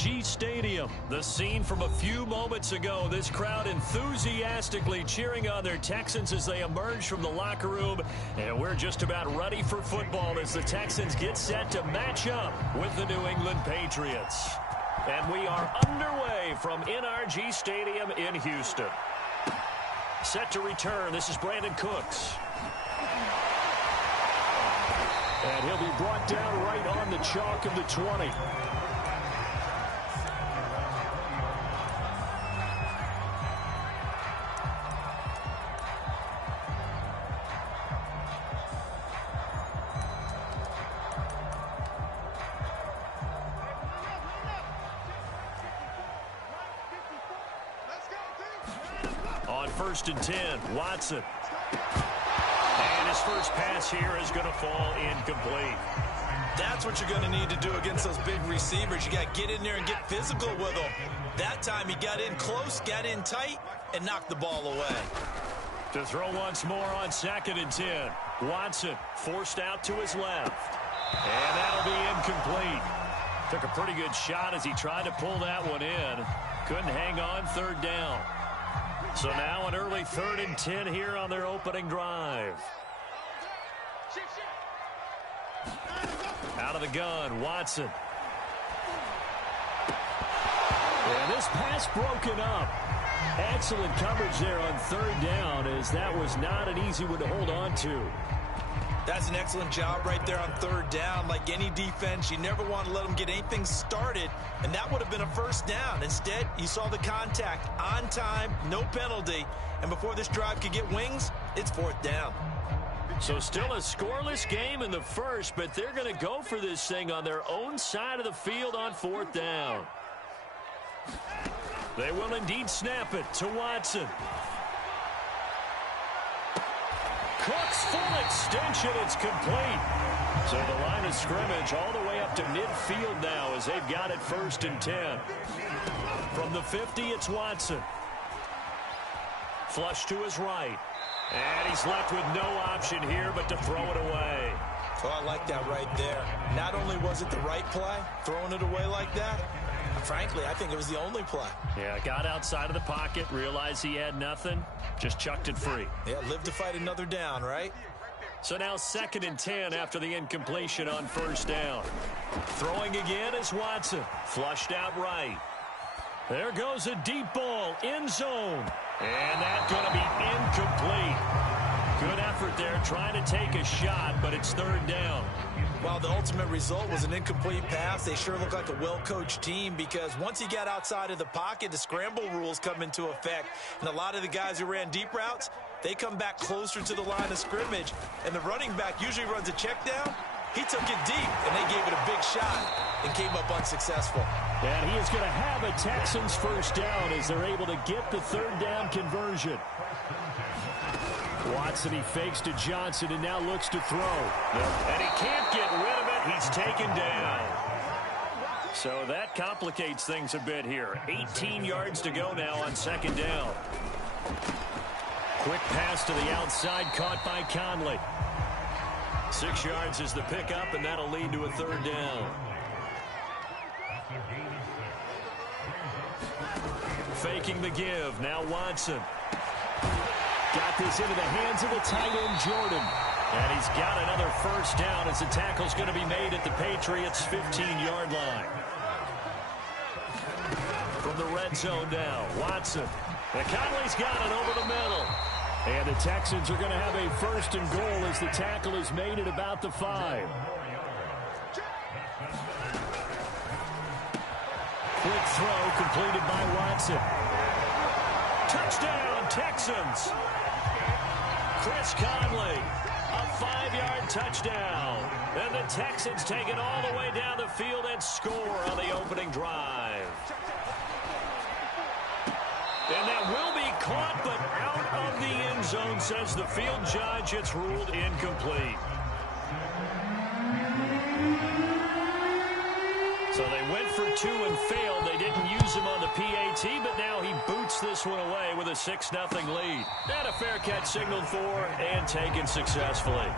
NRG Stadium. The scene from a few moments ago. This crowd enthusiastically cheering on their Texans as they emerge from the locker room. And we're just about ready for football as the Texans get set to match up with the New England Patriots. And we are underway from NRG Stadium in Houston. Set to return, this is Brandon Cooks. And he'll be brought down right on the chalk of the 20. On 1st and 10, Watson. And his first pass here is going to fall incomplete. That's what you're going to need to do against those big receivers. You got to get in there and get physical with them. That time he got in close, got in tight, and knocked the ball away. To throw once more on 2nd and 10. Watson forced out to his left. And that'll be incomplete. Took a pretty good shot as he tried to pull that one in. Couldn't hang on 3rd down. So now an early 3rd and 10 here on their opening drive. Out of the gun, Watson. And this pass broken up. Excellent coverage there on 3rd down, as that was not an easy one to hold on to. That's an excellent job right there on 3rd down. Like any defense, you never want to let them get anything started, and that would have been a 1st down. Instead, you saw the contact on time, no penalty, and before this drive could get wings, it's 4th down. So still a scoreless game in the 1st, but they're going to go for this thing on their own side of the field on 4th down. They will indeed snap it to Watson. Cooks full extension, it's complete. So the line of scrimmage all the way up to midfield now as they've got it 1st and 10. From the 50, it's Watson. Flush to his right. And he's left with no option here but to throw it away. Oh, I like that right there. Not only was it the right play, throwing it away like that, frankly, I think it was the only play. Yeah, got outside of the pocket, realized he had nothing, just chucked it free. Yeah, live to fight another down, right? So now 2nd and 10 after the incompletion on 1st down. Throwing again is Watson. Flushed out right. There goes a deep ball, end zone. And that's going to be incomplete. Good effort there, trying to take a shot, but it's 3rd down. While the ultimate result was an incomplete pass, they sure look like a well-coached team, because once he got outside of the pocket, the scramble rules come into effect. And a lot of the guys who ran deep routes, they come back closer to the line of scrimmage. And the running back usually runs a check down. He took it deep, and they gave it a big shot and came up unsuccessful. And he is going to have a Texans 1st down as they're able to get the 3rd down conversion. Watson, he fakes to Johnson and now looks to throw. And he can't get rid of it. He's taken down. So that complicates things a bit here. 18 yards to go now on 2nd down. Quick pass to the outside, caught by Conley. 6 yards is the pickup, and that'll lead to a 3rd down. Faking the give. Now Watson. Got this into the hands of the tight end, Jordan. And he's got another 1st down as the tackle's going to be made at the Patriots' 15-yard line. From the red zone now, Watson. And Conley's got it over the middle. And the Texans are going to have a 1st and goal as the tackle is made at about the 5. Quick throw completed by Watson. Touchdown, Texans. Chris Conley, a 5-yard touchdown. And the Texans take it all the way down the field and score on the opening drive. And that will be caught, but out of the end zone, says the field judge. It's ruled incomplete. So they went for 2 and failed. They didn't use him on the PAT, but now he boots this one away with a 6-0 lead. And a fair catch signaled for and taken successfully.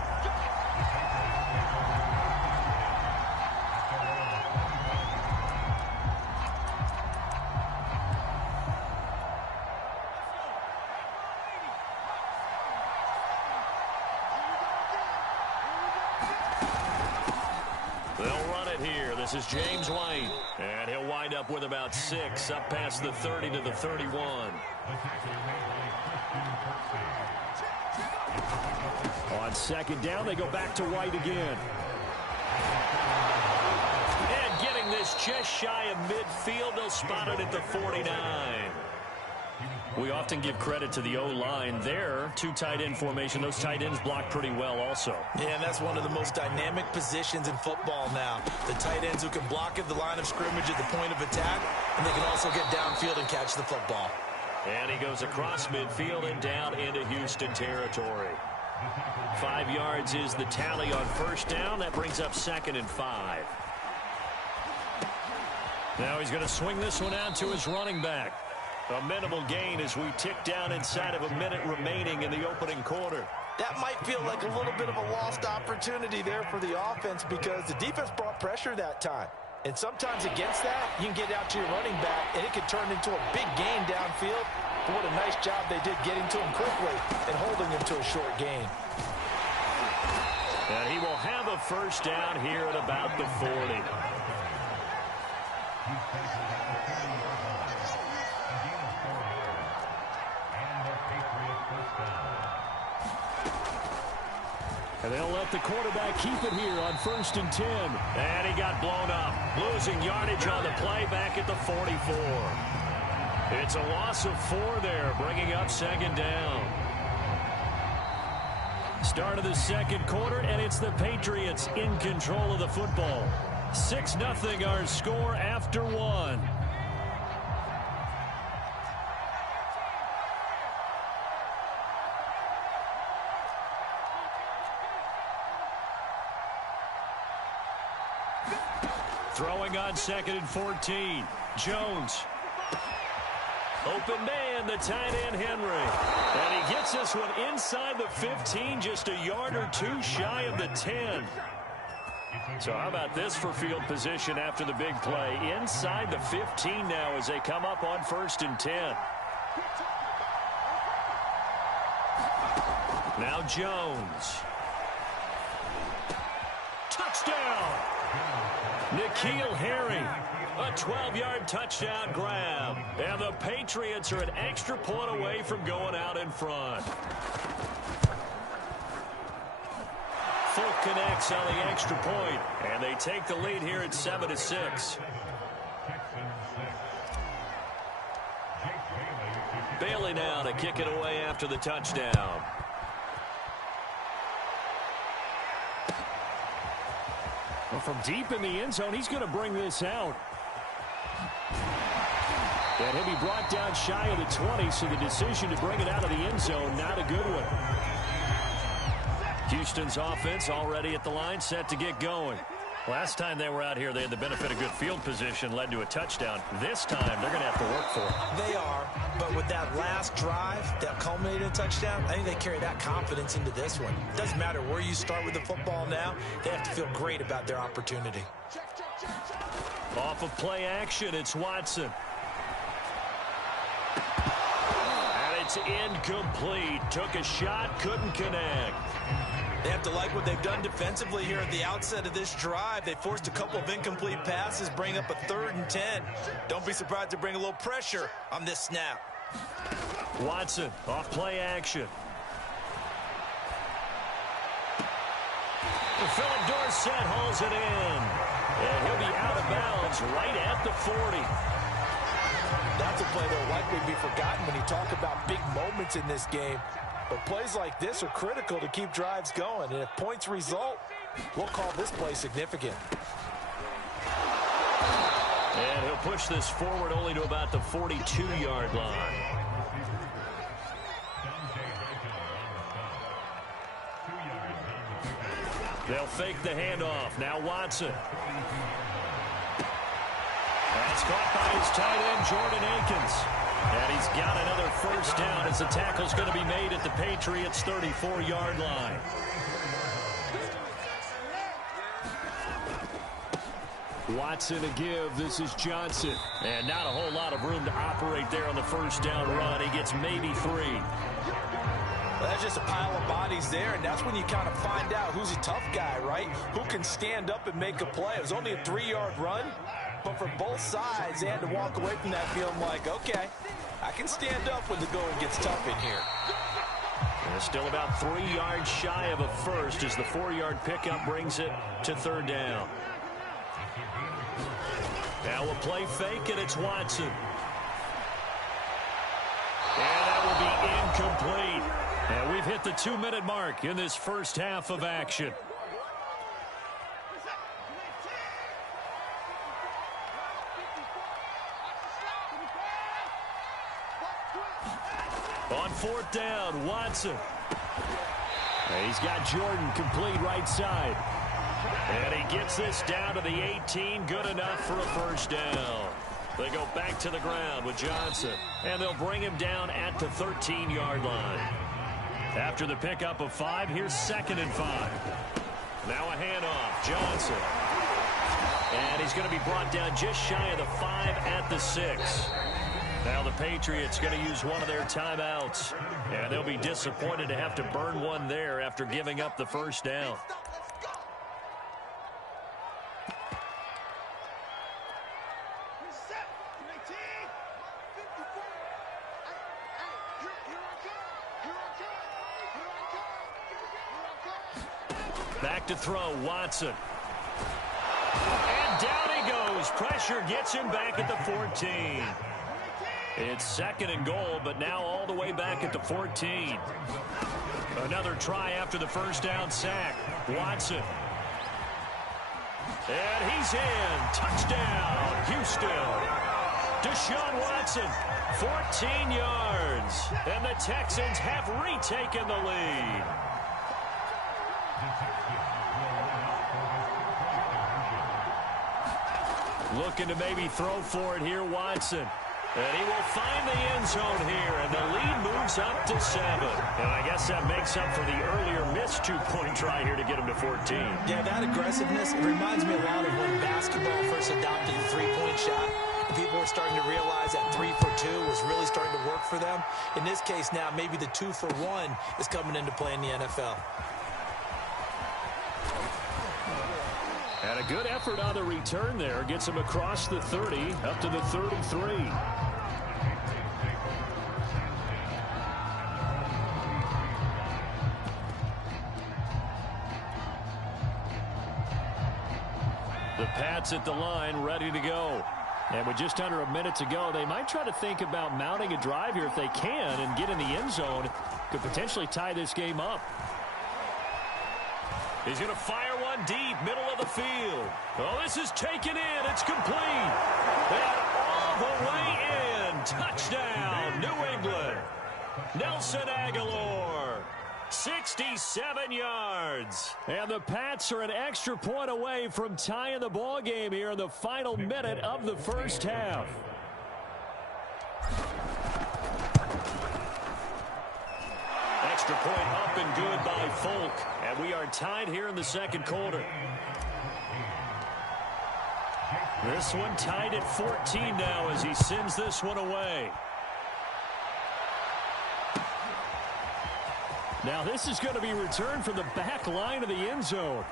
here. This is James White. And he'll wind up with about 6 up past the 30 to the 31. On second down, they go back to White again. And getting this just shy of midfield, they'll spot it at the 49. We often give credit to the O-line there. 2 tight end formation. Those tight ends block pretty well also. Yeah, and that's one of the most dynamic positions in football now. The tight ends who can block at the line of scrimmage at the point of attack, and they can also get downfield and catch the football. And he goes across midfield and down into Houston territory. 5 yards is the tally on first down. That brings up 2nd and 5. Now he's going to swing this one out to his running back. A minimal gain as we tick down inside of a minute remaining in the opening quarter. That might feel like a little bit of a lost opportunity there for the offense because the defense brought pressure that time. And sometimes against that, you can get out to your running back, and it can turn into a big gain downfield. But what a nice job they did getting to him quickly and holding him to a short gain. And he will have a first down here at about the 40. And they'll let the quarterback keep it here on 1st and 10. And he got blown up. Losing yardage on the play back at the 44. It's a loss of 4 there, bringing up 2nd down. Start of the second quarter, and it's the Patriots in control of the football. 6-0 our score after 1. Throwing on 2nd and 14. Jones. Open man, the tight end Henry. And he gets this one inside the 15, just a yard or 2 shy of the 10. So how about this for field position after the big play? Inside the 15 now as they come up on 1st and 10. Now Jones. Touchdown! N'Keal Harry, a 12-yard touchdown grab. And the Patriots are an extra point away from going out in front. Folk connects on the extra point, and they take the lead here at 7-6. Bailey now to kick it away after the touchdown. Well, from deep in the end zone, he's going to bring this out. And he'll be brought down shy of the 20, so the decision to bring it out of the end zone, not a good one. Houston's offense already at the line, set to get going. Last time they were out here, they had the benefit of good field position, led to a touchdown. This time, they're going to have to work for it. They are, but with that last drive that culminated in a touchdown, I think they carry that confidence into this one. It doesn't matter where you start with the football now. They have to feel great about their opportunity. Off of play action, it's Watson. And it's incomplete. Took a shot, couldn't connect. They have to like what they've done defensively here at the outset of this drive. They forced a couple of incomplete passes, bring up a 3rd and 10. Don't be surprised to bring a little pressure on this snap. Watson off play action. Philip Dorsett hauls it in. And he'll be out of bounds right at the 40. That's a play that will likely be forgotten when you talk about big moments in this game. But plays like this are critical to keep drives going. And if points result, we'll call this play significant. And he'll push this forward only to about the 42-yard line. They'll fake the handoff. Now Watson. That's caught by his tight end, Jordan Akins. And he's got another first down as the tackle's going to be made at the Patriots' 34-yard line. Watson a give. This is Johnson. And not a whole lot of room to operate there on the first down run. He gets maybe 3. That's just a pile of bodies there, and that's when you kind of find out who's a tough guy, right? Who can stand up and make a play. It was only a 3-yard run, but for both sides, they had to walk away from that feeling like, okay, I can stand up when the going gets tough in here. And still about 3 yards shy of a first as the 4-yard pickup brings it to third down. Now a play fake, and it's Watson. And that will be incomplete. And we've hit the 2-minute mark in this first half of action. On fourth down, Watson. He's got Jordan complete right side. And he gets this down to the 18, good enough for a first down. They go back to the ground with Johnson, and they'll bring him down at the 13-yard line. After the pickup of 5, here's 2nd and 5. Now a handoff, Johnson. And he's going to be brought down just shy of the 5 at the 6. Now the Patriots going to use one of their timeouts, and they'll be disappointed to have to burn one there after giving up the first down. Back to throw, Watson. And down he goes. Pressure gets him back at the 14. It's 2nd and goal, but now all the way back at the 14. Another try after the first down sack. Watson. And he's in. Touchdown, Houston. Deshaun Watson, 14 yards. And the Texans have retaken the lead. Looking to maybe throw for it here, Watson. And he will find the end zone here, and the lead moves up to 7. And I guess that makes up for the earlier missed 2-point try here to get him to 14. Yeah, that aggressiveness, it reminds me a lot of when basketball first adopted the three-point shot. And people were starting to realize that 3 for 2 was really starting to work for them. In this case now, maybe the 2 for 1 is coming into play in the NFL. And a good effort on the return there. Gets him across the 30, up to the 33. The Pats at the line, ready to go. And with just under a minute to go, they might try to think about mounting a drive here if they can and get in the end zone. Could potentially tie this game up. He's going to fire one deep, middle of the field. Oh, this is taken in. It's complete. And all the way in. Touchdown, New England. Nelson Aguilar, 67 yards. And the Pats are an extra point away from tying the ball game here in the final minute of the first half. Extra point up and good by Folk. And we are tied here in the second quarter. This one tied at 14 now as he sends this one away. Now this is going to be returned from the back line of the end zone.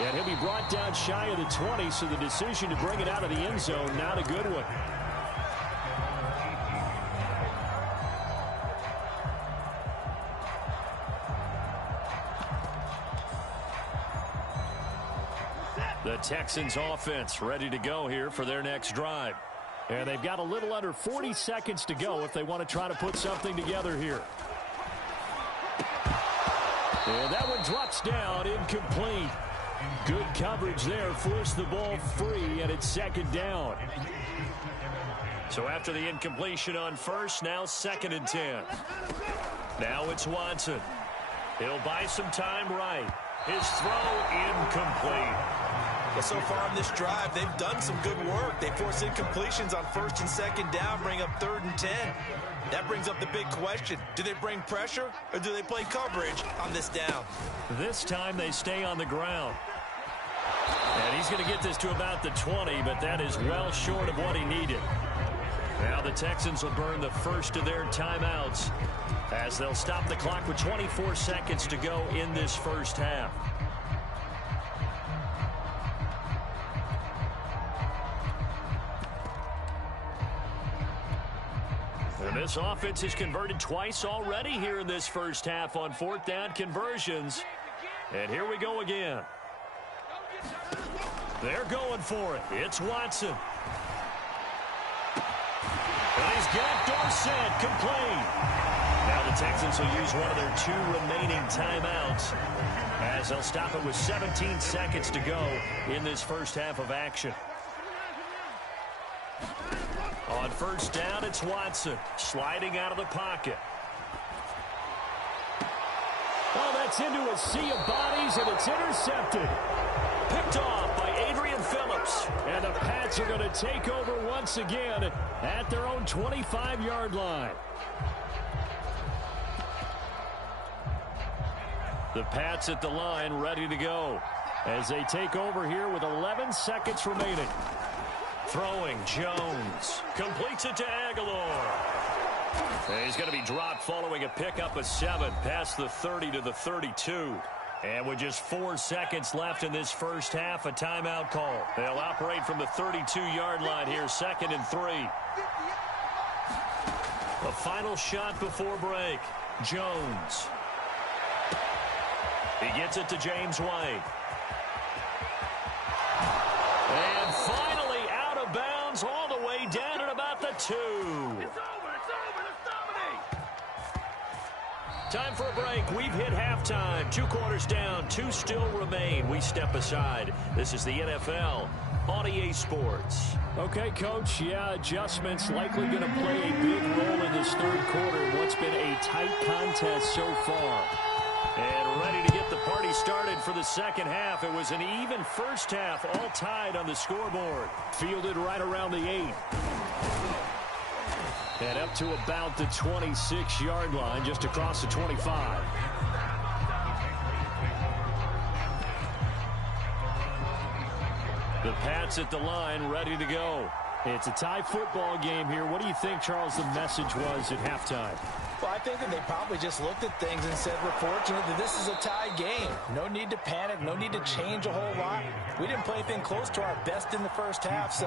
And he'll be brought down shy of the 20, so the decision to bring it out of the end zone, not a good one. The Texans offense ready to go here for their next drive. And they've got a little under 40 seconds to go if they want to try to put something together here. And that one drops down, incomplete. Good coverage there, forced the ball free, and it's 2nd down. So after the incompletion on first, now 2nd and 10. Now it's Watson. He'll buy some time right. His throw incomplete. Well, so far on this drive, they've done some good work. They force incompletions on 1st and 2nd down, bring up 3rd and 10. That brings up the big question. Do they bring pressure or do they play coverage on this down? This time they stay on the ground. And he's going to get this to about the 20, but that is well short of what he needed. Now the Texans will burn the first of their timeouts as they'll stop the clock with 24 seconds to go in this first half. And this offense has converted twice already here in this first half on fourth down conversions. And here we go again. They're going for it. It's Watson. And he's got Dorsett complete. Now the Texans will use one of their 2 remaining timeouts as they'll stop it with 17 seconds to go in this first half of action. On first down, it's Watson sliding out of the pocket. Oh, that's into a sea of bodies, and it's intercepted. Picked off by Adrian Phillips. And the Pats are going to take over once again at their own 25-yard line. The Pats at the line ready to go as they take over here with 11 seconds remaining. Throwing, Jones. Completes it to Aguilar. And he's going to be dropped following a pickup of 7 past the 30 to the 32. And with just 4 seconds left in this first half, a timeout call. They'll operate from the 32-yard line here, 2nd and 3. The final shot before break. Jones. He gets it to James White. And finally out of bounds all the way down at about the 2. It's over. Let's dominate. Time for a break. We've hit halftime. 2 quarters down. 2 still remain. We step aside. This is the NFL on EA Sports. Okay, Coach. Yeah, adjustments likely going to play a big role in this third quarter in what's been a tight contest so far. And ready to get the party started for the second half. It was an even first half, all tied on the scoreboard. Fielded right around the 8. And up to about the 26-yard line, just across the 25. The Pats at the line, ready to go. It's a tie football game here. What do you think, Charles, the message was at halftime? Well, I think that they probably just looked at things and said, we're fortunate that this is a tie game. No need to panic. No need to change a whole lot. We didn't play anything close to our best in the first half, so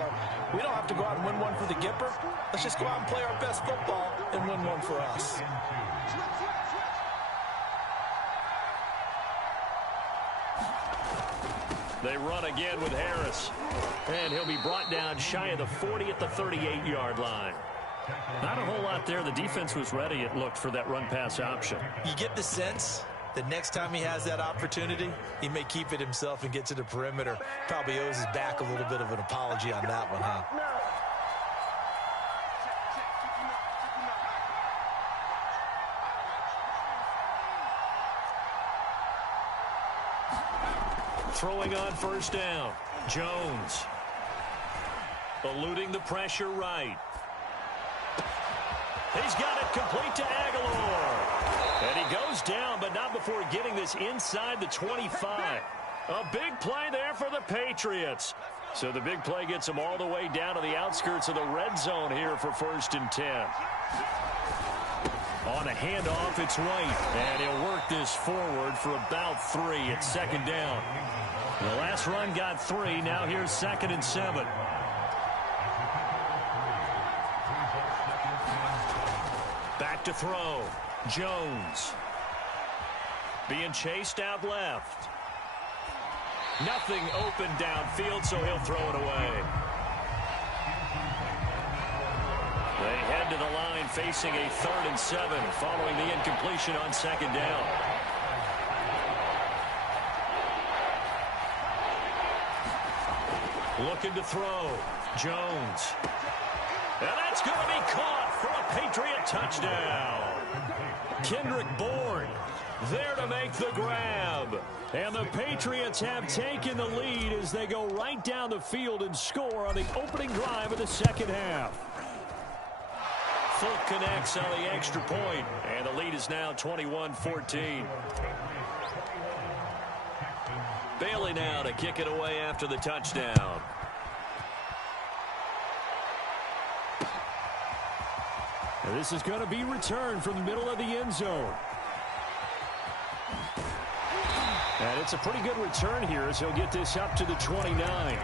we don't have to go out and win one for the Gipper. Let's just go out and play our best football and win one for us. They run again with Harris. And he'll be brought down shy of the 40 at the 38-yard line. Not a whole lot there. The defense was ready, it looked, for that run-pass option. You get the sense that next time he has that opportunity, he may keep it himself and get to the perimeter. Probably owes his back a little bit of an apology on that one, huh? Throwing on first down. Jones. Eluding the pressure right. He's got it complete to Aguilar. And he goes down, but not before getting this inside the 25. A big play there for the Patriots. So the big play gets them all the way down to the outskirts of the red zone here for 1st and 10. On a handoff, it's White. And he'll work this forward for about 3. It's 2nd down. The last run got 3. Now here's 2nd and 7. Back to throw. Jones. Being chased out left. Nothing open downfield, so he'll throw it away. They head to the line facing a 3rd and 7 following the incompletion on 2nd down. Looking to throw. Jones. And that's going to be caught for a Patriot touchdown. Kendrick Bourne there to make the grab. And the Patriots have taken the lead as they go right down the field and score on the opening drive of the second half. Fulk connects on the extra point, and the lead is now 21-14. Bailey now to kick it away after the touchdown. And this is going to be returned from the middle of the end zone. And it's a pretty good return here as he'll get this up to the 29.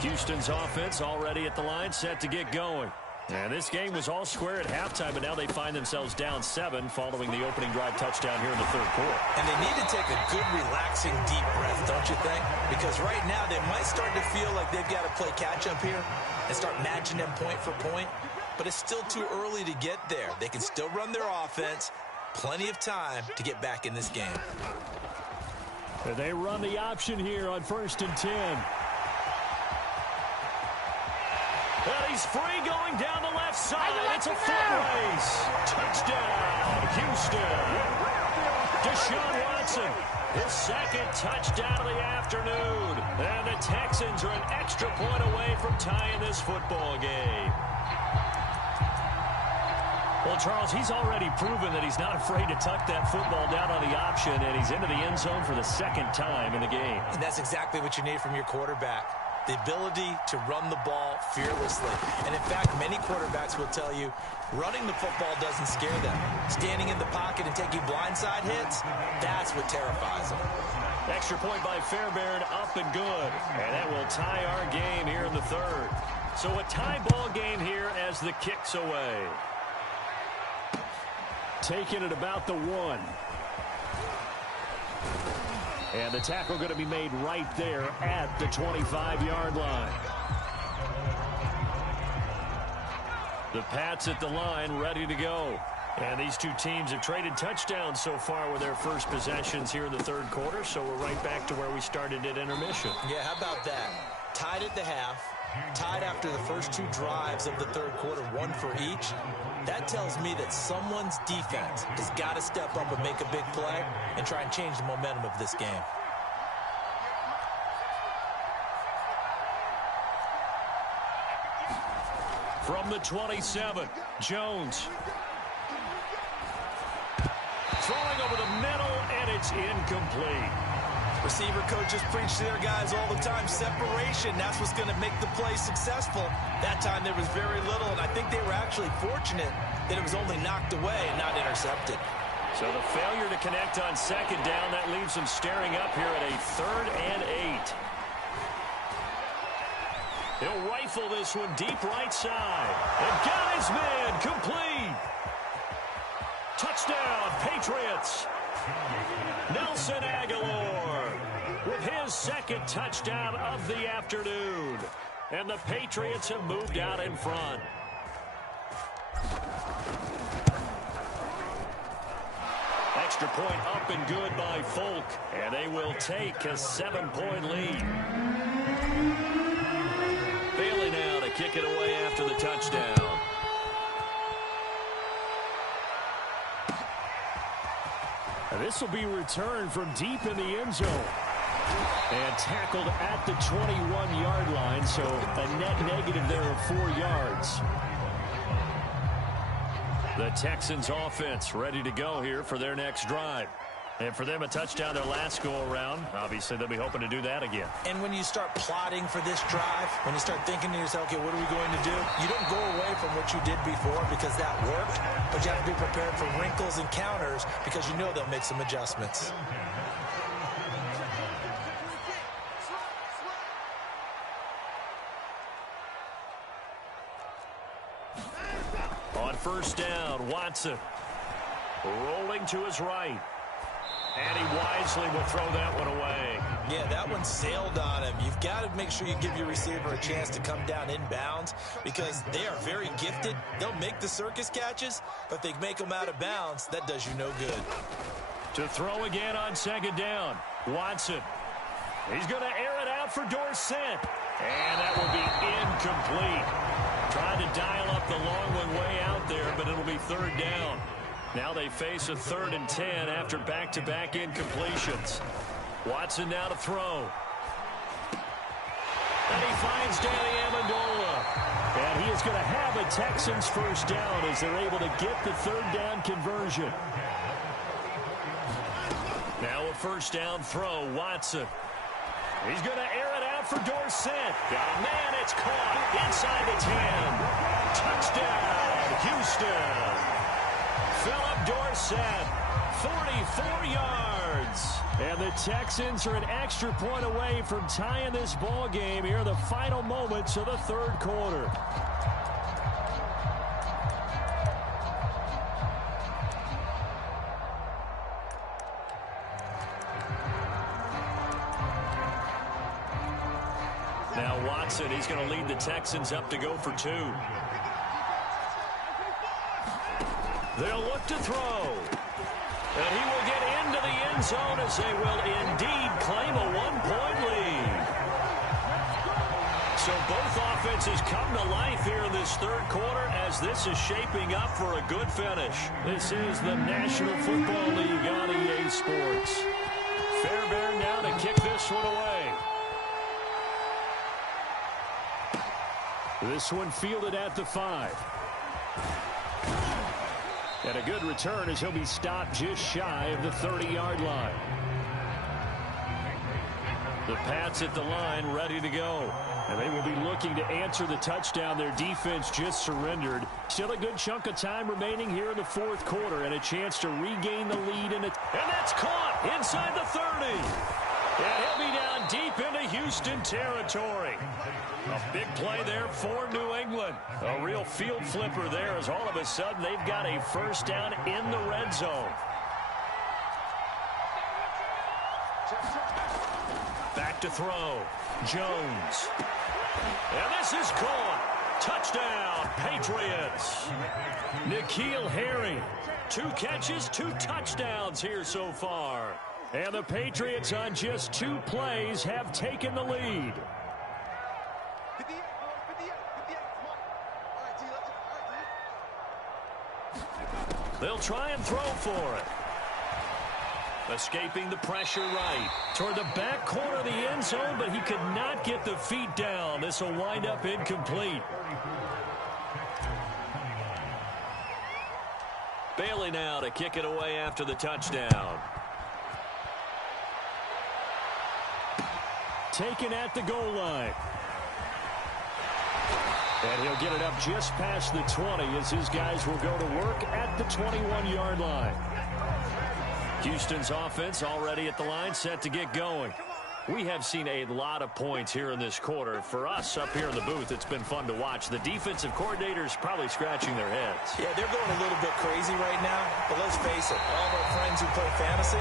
Houston's offense already at the line, set to get going. And this game was all square at halftime, but now they find themselves down 7 following the opening drive touchdown here in the third quarter. And they need to take a good, relaxing, deep breath, don't you think? Because right now they might start to feel like they've got to play catch-up here and start matching them point for point. But it's still too early to get there. They can still run their offense. Plenty of time to get back in this game. They run the option here on 1st and 10. And he's free going down the left side. It's a foot race. Touchdown, Houston. Deshaun Watson, his second touchdown of the afternoon. And the Texans are an extra point away from tying this football game. Well, Charles, he's already proven that he's not afraid to tuck that football down on the option, and he's into the end zone for the second time in the game. And that's exactly what you need from your quarterback. The ability to run the ball fearlessly. And in fact, many quarterbacks will tell you running the football doesn't scare them. Standing in the pocket and taking blindside hits, that's what terrifies them. Extra point by Fairbairn, up and good. And that will tie our game here in the third. So a tie ball game here as the kick's away. Taking it about the 1. And the tackle going to be made right there at the 25-yard line. The Pats at the line, ready to go. And these two teams have traded touchdowns so far with their first possessions here in the third quarter, so we're right back to where we started at intermission. Yeah, how about that? Tied at the half, tied after the first 2 drives of the third quarter, 1 for each. That tells me that someone's defense has got to step up and make a big play and try and change the momentum of this game. From the 27, Jones. Throwing over the middle, and it's incomplete. Receiver coaches preach to their guys all the time. Separation, that's what's going to make the play successful. That time there was very little, and I think they were actually fortunate that it was only knocked away and not intercepted. So the failure to connect on second down, that leaves them staring up here at a 3rd and 8. He'll rifle this one deep right side. And got his man, complete. Touchdown, Patriots. Nelson Aguilar with his second touchdown of the afternoon. And the Patriots have moved out in front. Extra point up and good by Folk. And they will take a 7-point lead. Bailey now to kick it away after the touchdown. And this will be returned from deep in the end zone. And tackled at the 21-yard line, so a net negative there of 4 yards. The Texans offense ready to go here for their next drive. And for them, a touchdown their last go-around. Obviously, they'll be hoping to do that again. And when you start plotting for this drive, when you start thinking to yourself, okay, what are we going to do? You don't go away from what you did before because that worked, but you have to be prepared for wrinkles and counters because you know they'll make some adjustments. On first down, Watson rolling to his right. And he wisely will throw that one away. Yeah, that one sailed on him. You've got to make sure you give your receiver a chance to come down inbounds because they are very gifted. They'll make the circus catches, but if they make them out of bounds, that does you no good. To throw again on second down, Watson. He's going to air it out for Dorsett. And that will be incomplete. Trying to dial up the long one way out there, but it'll be third down. Now they face a 3rd and 10 after back-to-back incompletions. Watson now to throw. And he finds Danny Amendola. And he is going to have a Texans first down as they're able to get the 3rd down conversion. Now a first down throw, Watson. He's going to air it out out for Dorsett. Got a man. It's caught inside the 10. Touchdown, Houston. Philip Dorsett, 44 yards. And the Texans are an extra point away from tying this ball game here in the final moments of the third quarter. Now Watson, he's going to lead the Texans up to go for 2. They'll look to throw. And he will get into the end zone as they will indeed claim a 1-point lead. So both offenses come to life here in this third quarter as this is shaping up for a good finish. This is the National Football League on EA Sports. Fairbairn now to kick this one away. This one fielded at the 5. And a good return as he'll be stopped just shy of the 30-yard line. The Pats at the line ready to go. And they will be looking to answer the touchdown their defense just surrendered. Still a good chunk of time remaining here in the fourth quarter and a chance to regain the lead. And that's caught inside the 30. And he'll be down deep into Houston territory. A big play there for New England. A real field flipper there as all of a sudden they've got a first down in the red zone. Back to throw. Jones. And this is caught. Touchdown, Patriots. N'Keal Harry. 2 catches, 2 touchdowns here so far. And the Patriots on just 2 plays have taken the lead. They'll try and throw for it. Escaping the pressure right. Toward the back corner of the end zone, but he could not get the feet down. This will wind up incomplete. Bailey now to kick it away after the touchdown. Taken at the goal line. And he'll get it up just past the 20 as his guys will go to work at the 21-yard line. Houston's offense already at the line, set to get going. We have seen a lot of points here in this quarter. For us up here in the booth, it's been fun to watch. The defensive coordinators probably scratching their heads. Yeah, they're going a little bit crazy right now. But let's face it, all of our friends who play fantasy,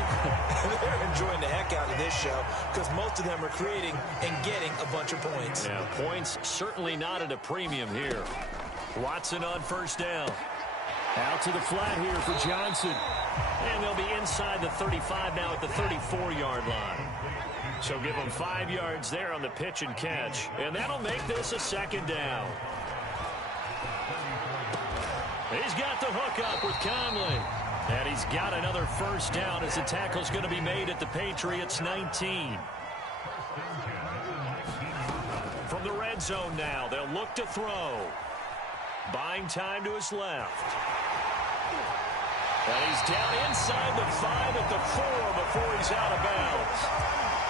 they're enjoying the heck out of this show because most of them are creating and getting a bunch of points. Yeah, points certainly not at a premium here. Watson on first down. Out to the flat here for Johnson. And they'll be inside the 35 now at the 34-yard line. So give them 5 yards there on the pitch and catch. And that'll make this a second down. He's got the hook up with Conley. And he's got another first down as the tackle's going to be made at the Patriots 19. From the red zone now, they'll look to throw. Buying time to his left. And he's down inside the 5 at the 4 before he's out of bounds.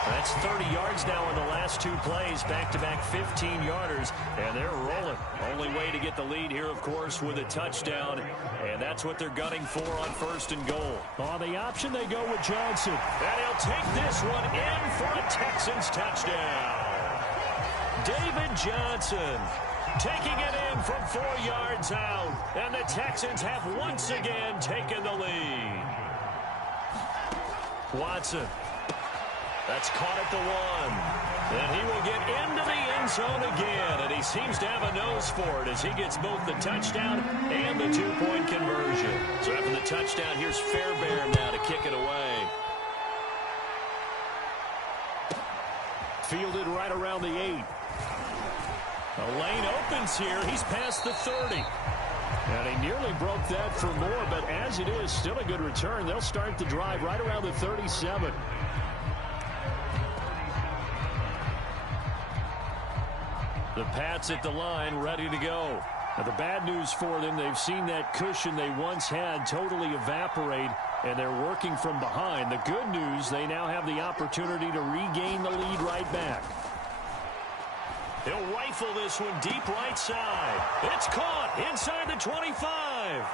That's 30 yards now in the last 2 plays, back-to-back 15-yarders, and they're rolling. Only way to get the lead here, of course, with a touchdown, and that's what they're gunning for on first and goal. On the option, they go with Johnson. And he'll take this one in for a Texans touchdown. David Johnson taking it in from 4 yards out, and the Texans have once again taken the lead. Watson. That's caught at the 1. And he will get into the end zone again. And he seems to have a nose for it as he gets both the touchdown and the 2-point conversion. So after the touchdown, here's Fairbairn now to kick it away. Fielded right around the 8. A lane opens here. He's past the 30. And he nearly broke that for more. But as it is, still a good return. They'll start the drive right around the 37. The Pats at the line, ready to go. Now, the bad news for them, they've seen that cushion they once had totally evaporate, and they're working from behind. The good news, they now have the opportunity to regain the lead right back. He'll rifle this one deep right side. It's caught inside the 25.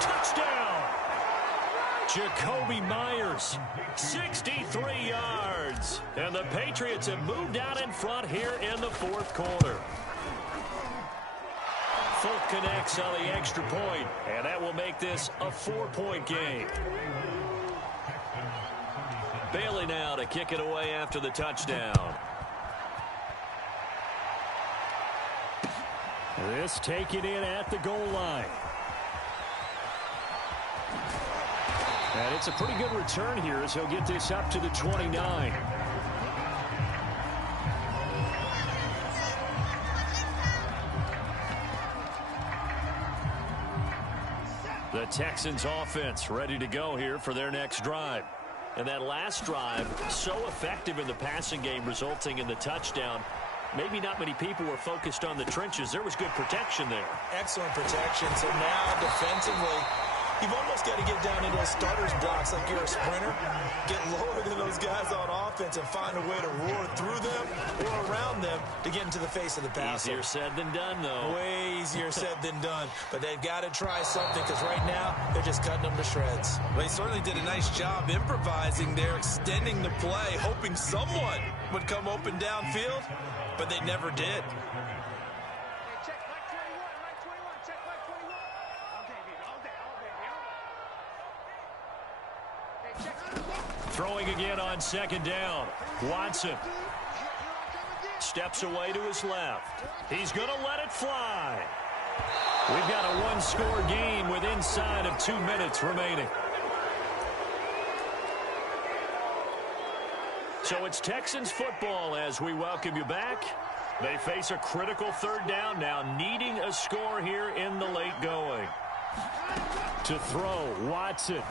Touchdown. Jacoby Myers, 63 yards. And the Patriots have moved out in front here in the fourth quarter. Folk connects on the extra point, and that will make this a 4-point game. Bailey now to kick it away after the touchdown. This taken in at the goal line. And it's a pretty good return here as he'll get this up to the 29. The Texans offense ready to go here for their next drive. And that last drive, so effective in the passing game, resulting in the touchdown. Maybe not many people were focused on the trenches. There was good protection there. Excellent protection. So now defensively, you've almost got to get down into those starters blocks like you're a sprinter. Get lower than those guys on offense and find a way to roar through them or around them to get into the face of the passer. Easier said than done, though. Way easier said than done. But they've got to try something because right now they're just cutting them to shreds. Well, they certainly did a nice job improvising there, extending the play, hoping someone would come open downfield, but they never did. Throwing again on second down. Watson steps away to his left. He's going to let it fly. We've got a one-score game with inside of 2 minutes remaining. So it's Texans football as we welcome you back. They face a critical third down now, needing a score here in the late going. To throw, Watson.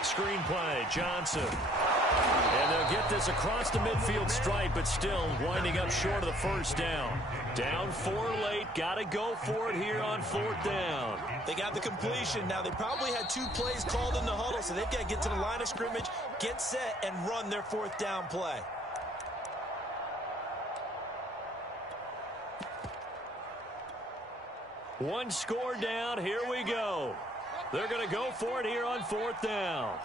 Screen play, Johnson. And they'll get this across the midfield stripe, but still winding up short of the first down. Down 4 late, got to go for it here on fourth down. They got the completion. Now, they probably had 2 plays called in the huddle, so they've got to get to the line of scrimmage, get set, and run their fourth down play. One score down, here we go. They're going to go for it here on fourth down.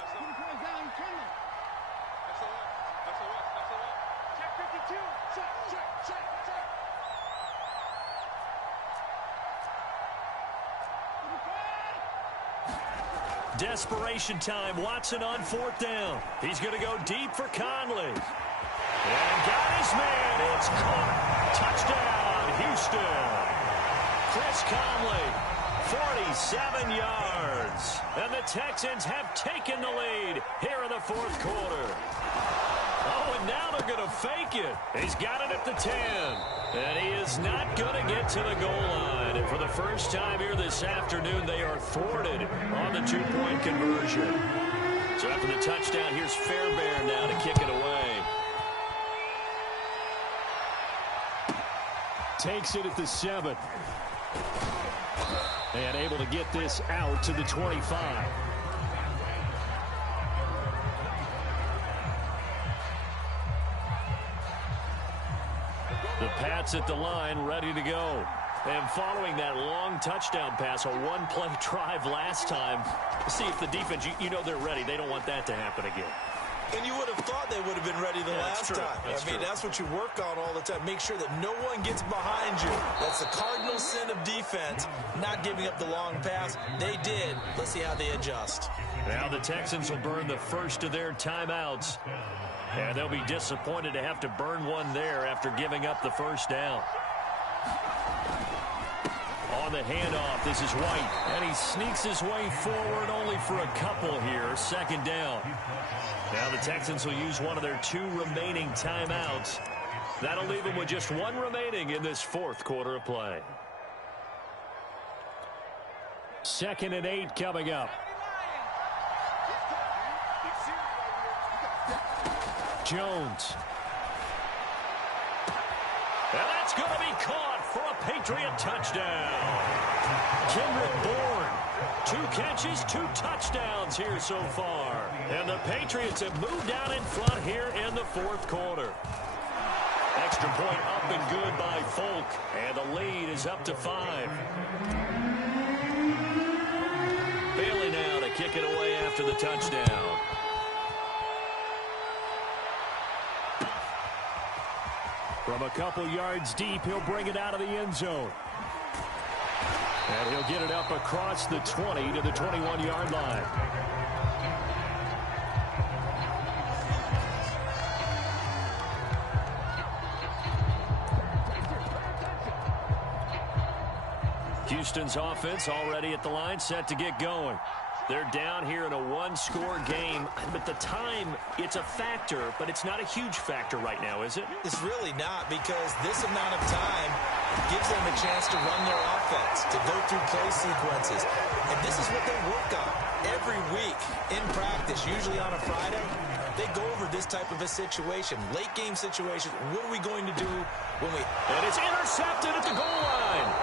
Desperation time. Watson on fourth down. He's going to go deep for Conley. And got his man. It's caught. Touchdown, Houston. Chris Conley. 47 yards. And the Texans have taken the lead here in the fourth quarter. Oh, and now they're going to fake it. He's got it at the 10. And he is not going to get to the goal line. And for the first time here this afternoon, they are thwarted on the 2-point conversion. So after the touchdown, here's Fairbairn now to kick it away. Takes it at the 7. And able to get this out to the 25. The Pats at the line, ready to go. And following that long touchdown pass, a one-play drive last time, see if the defense, you know they're ready. They don't want that to happen again. And you would have thought they would have been ready the last time. I mean, that's what you work on all the time. Make sure that no one gets behind you. That's the cardinal sin of defense, not giving up the long pass. They did. Let's see how they adjust. Now the Texans will burn the first of their timeouts. And they'll be disappointed to have to burn one there after giving up the first down. On the handoff, this is White. And he sneaks his way forward only for a couple here. Second down. Now the Texans will use one of their 2 remaining timeouts. That'll leave them with just 1 remaining in this fourth quarter of play. 2nd and 8 coming up. Jones. And that's going to be caught for a Patriot touchdown. Kendrick Bourne. 2 catches, 2 touchdowns here so far. And the Patriots have moved out in front here in the fourth quarter. extra point up and good by Folk. And the lead is up to 5. Bailey now to kick it away after the touchdown. From a couple yards deep, he'll bring it out of the end zone. And he'll get it up across the 20 to the 21-yard line. Houston's offense already at the line, set to get going. They're down here in a one-score game. But the time, it's a factor, but it's not a huge factor right now, is it? It's really not, because this amount of time gives them a chance to run their offense, to go through play sequences. And this is what they work on every week in practice, usually on a Friday. They go over this type of a situation, late-game situation. What are we going to do when we... And it's intercepted at the goal line.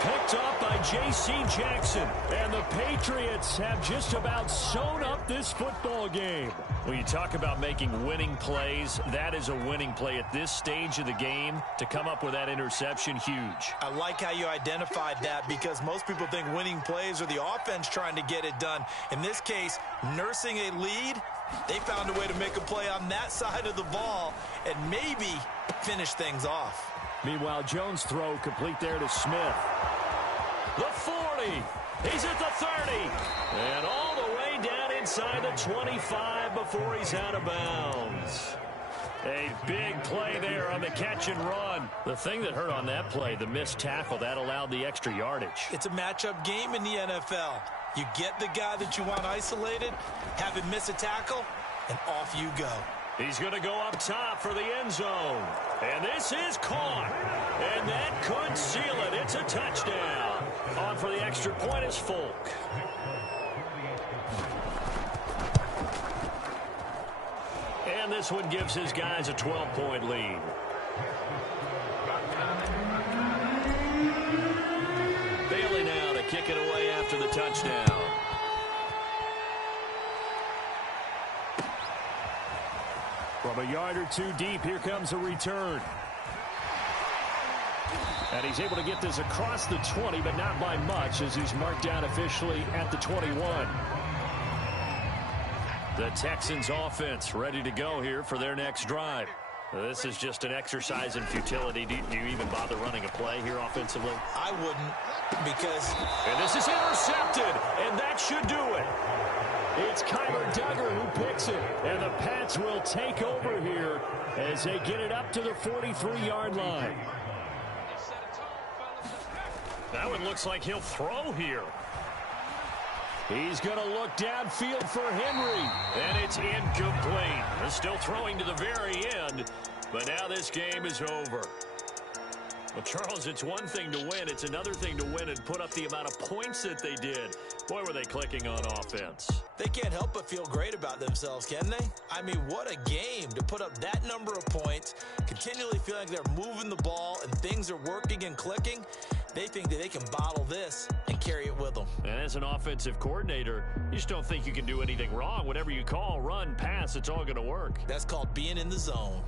Picked up by J.C. Jackson. And the Patriots have just about sewn up this football game. When you talk about making winning plays, that is a winning play at this stage of the game. To come up with that interception, huge. I like how you identified that, because most people think winning plays are the offense trying to get it done. In this case, nursing a lead, they found a way to make a play on that side of the ball and maybe finish things off. Meanwhile, Jones' throw complete there to Smith. The 40. He's at the 30. And all the way down inside the 25 before he's out of bounds. A big play there on the catch and run. The thing that hurt on that play, the missed tackle, that allowed the extra yardage. It's a matchup game in the NFL. You get the guy that you want isolated, have him miss a tackle, and off you go. He's going to go up top for the end zone. And this is caught. And that could seal it. It's a touchdown. On for the extra point is Folk. And this one gives his guys a 12-point lead. Bailey now to kick it away after the touchdown. From a yard or two deep, here comes a return. And he's able to get this across the 20, but not by much, as he's marked down officially at the 21. The Texans offense ready to go here for their next drive. This is just an exercise in futility. Do you even bother running a play here offensively? I wouldn't, because... And this is intercepted, and that should do it. It's Kyler Duggar who picks it, and the Pats will take over here as they get it up to the 43-yard line. That one looks like he'll throw here. He's going to look downfield for Henry, and it's incomplete. They're still throwing to the very end, but now this game is over. Well, Charles, it's one thing to win. It's another thing to win and put up the amount of points that they did. Boy, were they clicking on offense. They can't help but feel great about themselves, can they? I mean, what a game to put up that number of points, continually feeling like they're moving the ball and things are working and clicking. They think that they can bottle this and carry it with them. And as an offensive coordinator, you just don't think you can do anything wrong. Whatever you call, run, pass, it's all going to work. That's called being in the zone.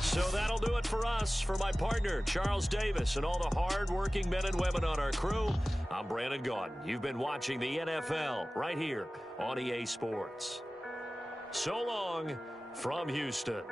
So that'll do it for us. For my partner, Charles Davis, and all the hard-working men and women on our crew, I'm Brandon Gaudin. You've been watching the NFL right here on EA Sports. So long from Houston.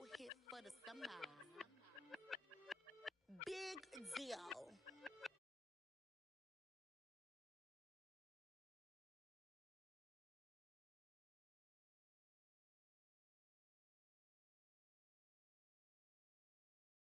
radio hit for the summer. Big deal.